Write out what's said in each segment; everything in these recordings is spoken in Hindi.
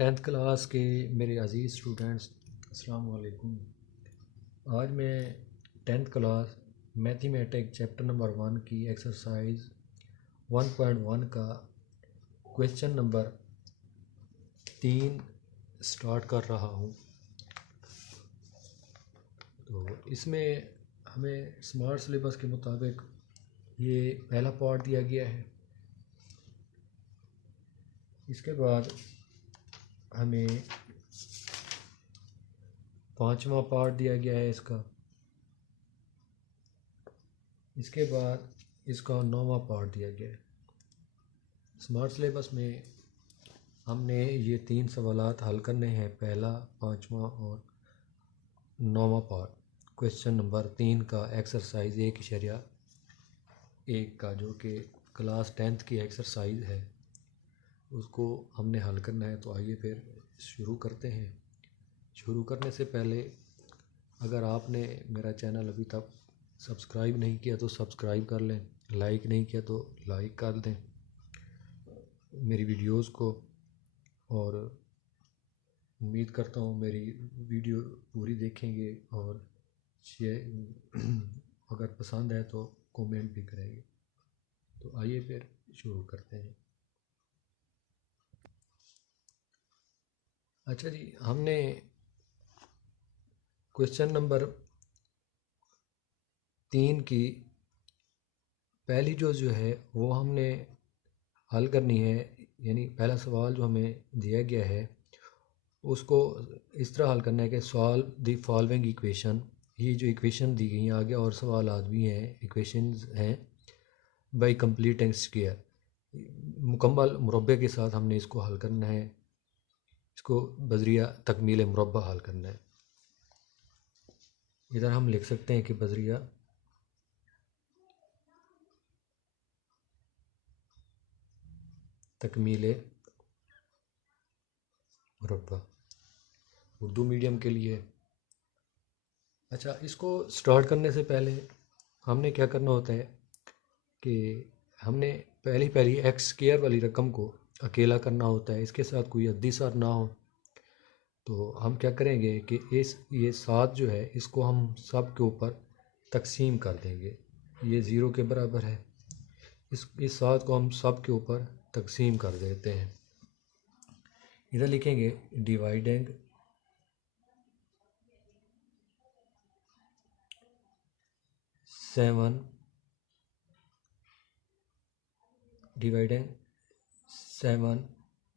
टेंथ क्लास के मेरे अज़ीज़ स्टूडेंट्स, अस्सलाम वालेकुम। आज मैं tenth class mathematics chapter number 1 की एक्सरसाइज 1.1 का क्वेश्चन नंबर 3 स्टार्ट कर रहा हूँ। तो इसमें हमें स्मार्ट सिलेबस के मुताबिक ये पहला पार्ट दिया गया है। इसके बाद हमें पांचवा पार्ट दिया गया है इसका। इसके बाद इसका 9वां पार्ट दिया गया है। स्मार्ट सिलेबस में हमने ये 3 सवालात हल करने हैं, पहला, 5वां और 9वां पार्ट। क्वेश्चन नंबर 3 का एक्सरसाइज 1.1 का जो कि क्लास 10th की एक्सरसाइज है, उसको हमने हल करना है। तो आइए फिर शुरू करते हैं। शुरू करने से पहले अगर आपने मेरा चैनल अभी तक सब्सक्राइब नहीं किया तो सब्सक्राइब कर लें, लाइक नहीं किया तो लाइक कर दें मेरी वीडियोस को, और उम्मीद करता हूँ मेरी वीडियो पूरी देखेंगे और शेयर अगर पसंद है तो कमेंट भी करेंगे। तो आइए फिर शुरू करते हैं। अच्छा जी, हमने क्वेश्चन नंबर 3 की पहली जो है वो हमने हल करनी है। यानी पहला सवाल जो हमें दिया गया है उसको इस तरह हल करना है कि सॉल्व द फॉलोइंग इक्वेशन। ये जो इक्वेशन दी गई हैं आगे और सवालात भी हैं, इक्वेशंस हैं, बाय कंप्लीटिंग स्क्वायर, मुकम्मल मुरब्बे के साथ हमने इसको हल करना है। इसको बजरिया तकमील मुरब्बा हल करना है। इधर हम लिख सकते हैं कि बजरिया तकमील मुरब्बा, उर्दू मीडियम के लिए। अच्छा, इसको स्टार्ट करने से पहले हमने क्या करना होता है कि हमने पहली एक्स स्क्वायर वाली रकम को अकेला करना होता है, इसके साथ कोई अद्दी सार ना हो। तो हम क्या करेंगे कि ये 7 जो है इसको हम सब के ऊपर तकसीम कर देंगे। ये 0 के बराबर है। इस 7 को हम सब के ऊपर तकसीम कर देते हैं। इधर लिखेंगे डिवाइडेंग 7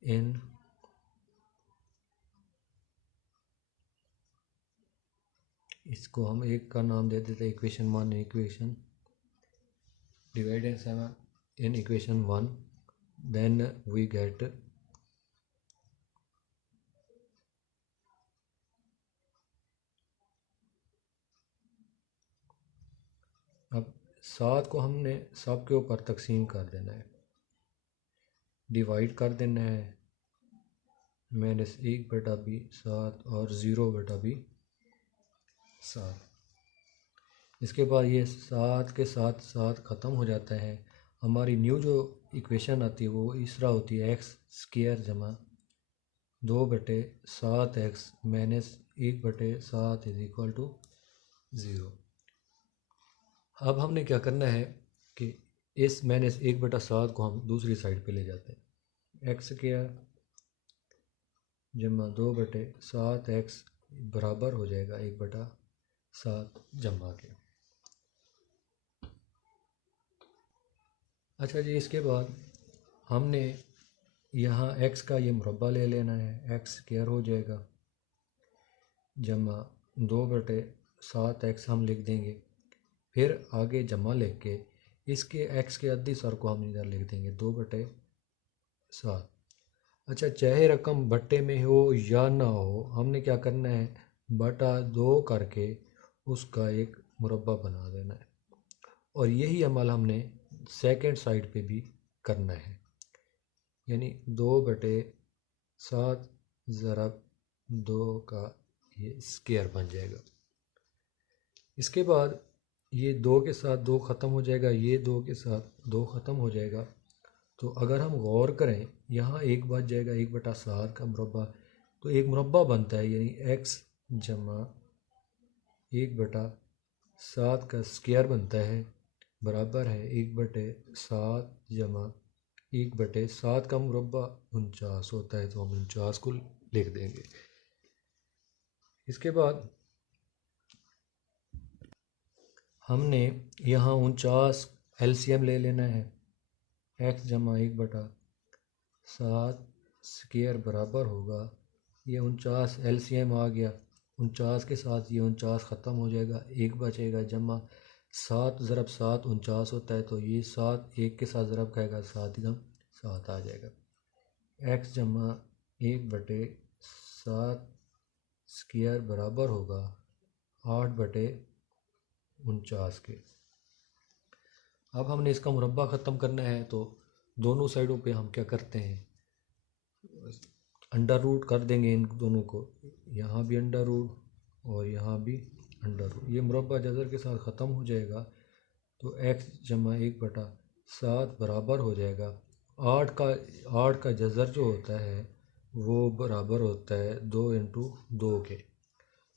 इन इसको हम एक का नाम दे देते हैं equation 1, equation dividing 7 in equation 1, then we get अब 7 को हमने सब के ऊपर तकसीम कर देना है, डिवाइड कर देना है। -1/7 और 0/7। इसके बाद ये 7 के साथ 7 ख़त्म हो जाता है। हमारी न्यू जो इक्वेशन आती है वो इस तरह होती है, एक्स स्क्वायर जमा 2/7x minus 1/7 is equal to 0। अब हमने क्या करना है कि इस -1/7 को हम दूसरी साइड पे ले जाते हैं। एक्स स्क्वायर जमा 2/7x बराबर हो जाएगा 1/7 जमा के। अच्छा जी, इसके बाद हमने यहाँ x का ये मुरब्बा ले लेना है, एक्स स्क्वायर हो जाएगा जमा 2/7x हम लिख देंगे। फिर आगे जमा लिख के इसके x के अद्दी सर को हम इधर लिख देंगे 2/7। अच्छा, चाहे रकम बट्टे में हो या ना हो, हमने क्या करना है, बटा 2 करके उसका एक मुरब्बा बना देना है। और यही अमल हमने सेकंड साइड पे भी करना है, यानी 2/7 ज़रब 2 का ये स्क्वायर बन जाएगा। इसके बाद ये 2 के साथ 2 ख़त्म हो जाएगा, ये 2 के साथ 2 ख़त्म हो जाएगा। तो अगर हम गौर करें यहाँ एक बच जाएगा 1/7 का मुरब्बा, तो एक मुरब्बा बनता है, यानी x जमा 1/7 का स्क्वायर बनता है, बराबर है 1/7 जमा 1/7 का मुरब्बा 49 होता है। तो हम 49 को लिख देंगे। इसके बाद हमने यहाँ 49 एलसीएम ले लेना है। x जमा 1/7 स्क्वायर बराबर होगा, ये 49 एलसीएम आ गया, 49 के साथ ये 49 ख़त्म हो जाएगा, एक बचेगा, जमा 7 ज़रब 7 49 होता है, तो ये 7 एक के साथ ज़रब खाएगा, 7 एकदम 7 आ जाएगा। x जमा 1/7 स्क्वायर बराबर होगा 8/49 के। अब हमने इसका मुरब्बा ख़त्म करना है, तो दोनों साइडों पे हम क्या करते हैं, अंडर रूट कर देंगे इन दोनों को, यहाँ भी अंडर रूट और यहाँ भी अंडर रूट। ये मुरब्बा जज़र के साथ ख़त्म हो जाएगा, तो x जमा 1/7 बराबर हो जाएगा 8 का जज़र जो होता है वो बराबर होता है 2 इंटू 2 के।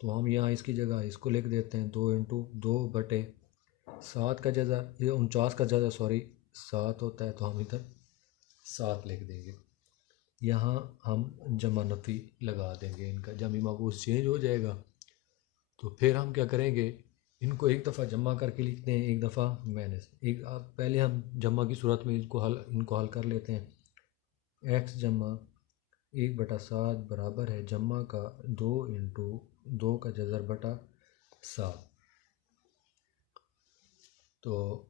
तो हम यहाँ इसकी जगह इसको लिख देते हैं 2 इंटू 2/7 का जज़र, ये 49 का जज़र 7 होता है, तो हम इधर 7 लिख देंगे। यहाँ हम जमा नफ़ी लगा देंगे, इनका जमी माकूस चेंज हो जाएगा। तो फिर हम क्या करेंगे, इनको एक दफ़ा जमा करके लिखते हैं, एक दफ़ा माइनस। पहले हम जमा की सूरत में इनको हल कर लेते हैं। x जमा 1/7 बराबर है जमा का 2 इंटू 2 का जज़र बटा 7। तो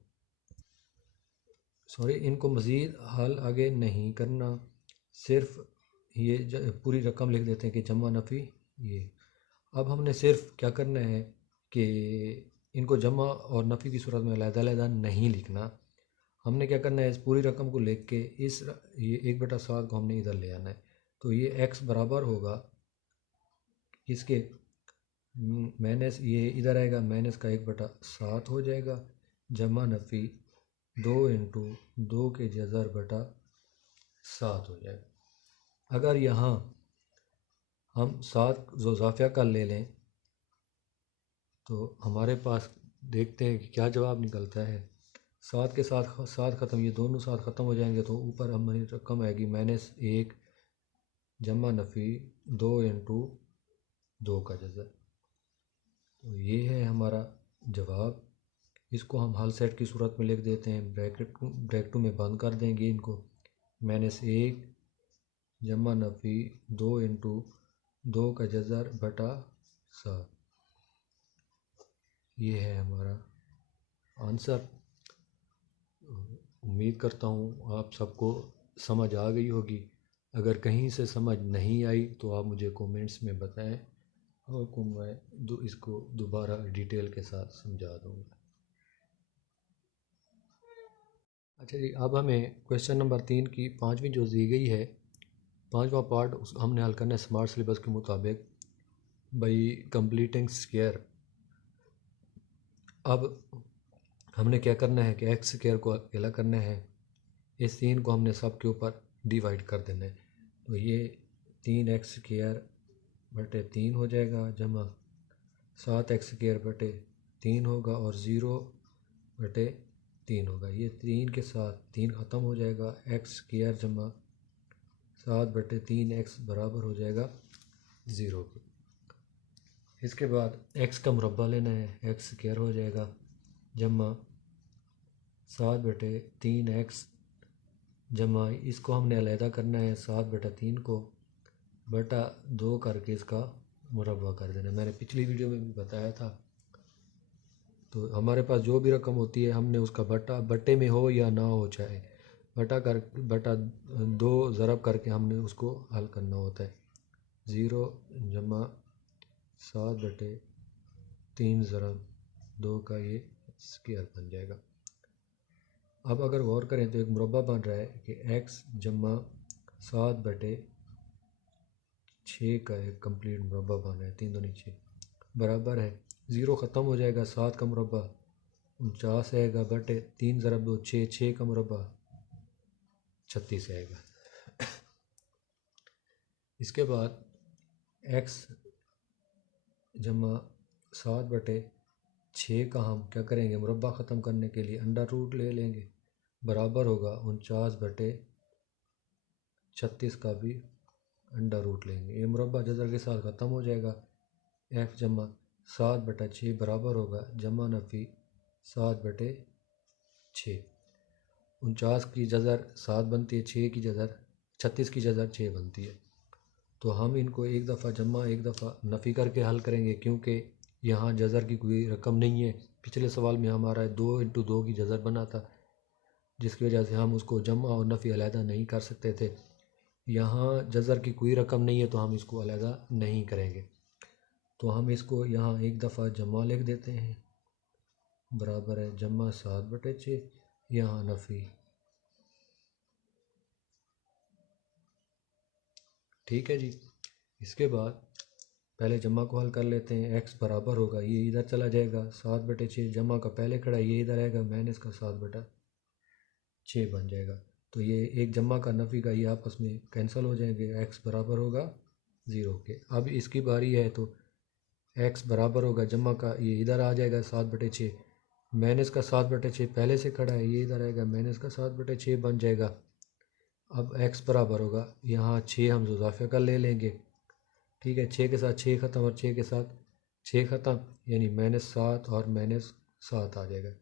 सॉरी, इनको मज़ीद हल आगे नहीं करना, सिर्फ ये पूरी रकम लिख देते हैं कि जमा नफ़ी ये। अब हमने सिर्फ क्या करना है कि इनको जमा और नफ़ी की सूरत में अलग-अलग नहीं लिखना। हमने क्या करना है, इस पूरी रकम को लिख के ये 1/7 को हमने इधर ले आना है। तो ये x बराबर होगा इसके माइनस, ये इधर आएगा माइनस का 1/7 हो जाएगा, जमा नफ़ी 2 इंटू 2 के जज़र बटा 7 हो जाएगा। अगर यहाँ हम 7 ज़ाफ़िया का ले लें तो हमारे पास देखते हैं कि क्या जवाब निकलता है। 7 के साथ 7 ख़त्म, ये दोनों 7 ख़त्म हो जाएंगे, तो ऊपर हमारी रकम आएगी -1 जमा नफ़ी 2 इंटू 2 का जज़र। तो ये है हमारा जवाब। इसको हम हल सेट की सूरत में लिख देते हैं, ब्रैकेटों में बंद कर देंगे इनको, -1 जमा नफ़ी 2 इंटू 2 का जज़र बटा 7। ये है हमारा आंसर। उम्मीद करता हूँ आप सबको समझ आ गई होगी। अगर कहीं से समझ नहीं आई तो आप मुझे कमेंट्स में बताएं, और मैं इसको दोबारा डिटेल के साथ समझा दूँगा। अच्छा जी, अब हमें क्वेश्चन नंबर 3 की 5वीं जो दी गई है, 5वां पार्ट हमने हल करना है स्मार्ट सिलेबस के मुताबिक, बाई कंप्लीटिंग स्क्वायर। अब हमने क्या करना है कि एक्स स्क्वायर को अकेला करना है, इस 3 को हमने सब के ऊपर डिवाइड कर देना है। तो ये 3x स्क्वायर बटे 3 हो जाएगा, जमा 7x स्क्वायर बटे 3 होगा, और 0/3 होगा। ये 3 के साथ 3 ख़त्म हो जाएगा, x स्क्वायर जमा 7/3 x बराबर हो जाएगा 0 के। इसके बाद x का मुरब्बा लेना है, x स्क्वायर हो जाएगा जमा 7/3 x, जमा इसको हमने अलहदा करना है 7/3 को बटा 2 करके इसका मुरब्बा कर देना। मैंने पिछली वीडियो में भी बताया था। तो हमारे पास जो भी रकम होती है हमने उसका बट्टे में हो या ना हो, चाहे बटा 2 ज़रब करके हमने उसको हल करना होता है। 0 जमा 7/3 ज़रब 2 का ये स्क्वायर बन जाएगा। अब अगर गौर करें तो एक मुरब्बा बन रहा है कि x जमा 7/6 का एक कंप्लीट मुरब्बा बना है, 3 दूनी 6 बराबर है 0 ख़त्म हो जाएगा, 7 का मुरब्बा 49 आएगा बटे 3 ज़रब 2 6 का मुरब्बा 36 आएगा। इसके बाद x जमा 7/6 का हम क्या करेंगे, मुरब्बा ख़त्म करने के लिए अंडर रूट ले लेंगे, बराबर होगा 49/36 का भी अंडर रूट लेंगे। ये मुरब्बा जज़र के साथ ख़त्म हो जाएगा। f जमा 7/6 बराबर होगा जमा नफ़ी 7/6। 49 की जज़र 7 बनती है, 6 की जज़र 36 की जज़र 6 बनती है। तो हम इनको एक दफ़ा जमा एक दफ़ा नफ़ी करके हल करेंगे, क्योंकि यहाँ जज़र की कोई रकम नहीं है। पिछले सवाल में हमारा 2 × 2 की जज़र बना था, जिसकी वजह से हम उसको जमा और नफ़ी अलहदा नहीं कर सकते थे। यहाँ जज़र की कोई रकम नहीं है तो हम इसको अलहदा नहीं करेंगे। तो हम इसको यहाँ एक दफ़ा जमा लिख देते हैं, बराबर है जमा 7/6, यहाँ नफ़ी। ठीक है जी। इसके बाद पहले जमा को हल कर लेते हैं। x बराबर होगा, ये इधर चला जाएगा, 7/6 जमा का पहले खड़ा ये इधर आएगा, माइनस का 7/6 बन जाएगा। तो ये एक जमा का नफ़ी का ये आपस में कैंसिल हो जाएंगे, x बराबर होगा 0 के। अब इसकी बारी है तो x बराबर होगा जमा का ये इधर आ जाएगा 7/6, माइनस का 7/6 पहले से खड़ा है ये इधर आएगा, माइनस का 7/6 बन जाएगा। अब x बराबर होगा, यहाँ 6 हम इजाफे का ले लेंगे। ठीक है, 6 के साथ 6 ख़त्म और 6 के साथ 6 ख़त्म, यानी -7 और -7 आ जाएगा।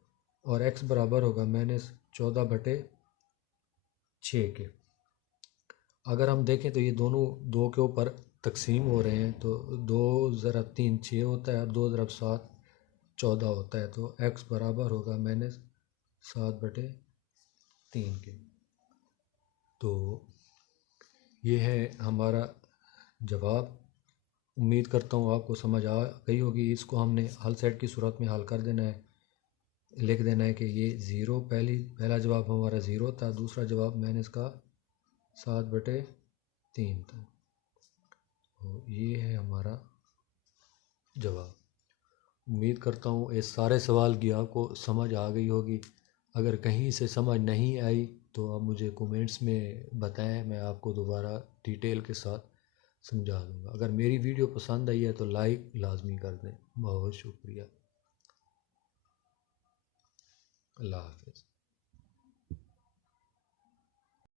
और x बराबर होगा -14/6 के। अगर हम देखें तो ये दोनों 2 के ऊपर तकसीम हो रहे हैं, तो 2 ज़रब 3 6 होता है और 2 ज़रब 7 14 होता है। तो x बराबर होगा -7/3 के। तो ये है हमारा जवाब। उम्मीद करता हूँ आपको समझ आ गई होगी। इसको हमने हल सेट की सूरत में हल कर देना है, लिख देना है कि ये 0 पहला जवाब हमारा 0 था, दूसरा जवाब माइनस का 7/3 था। तो ये है हमारा जवाब। उम्मीद करता हूँ इस सारे सवाल की आपको समझ आ गई होगी। अगर कहीं से समझ नहीं आई तो आप मुझे कमेंट्स में बताएं, मैं आपको दोबारा डिटेल के साथ समझा दूँगा। अगर मेरी वीडियो पसंद आई है तो लाइक लाजमी कर दें। बहुत शुक्रिया। अल्लाह हाफ़िज़।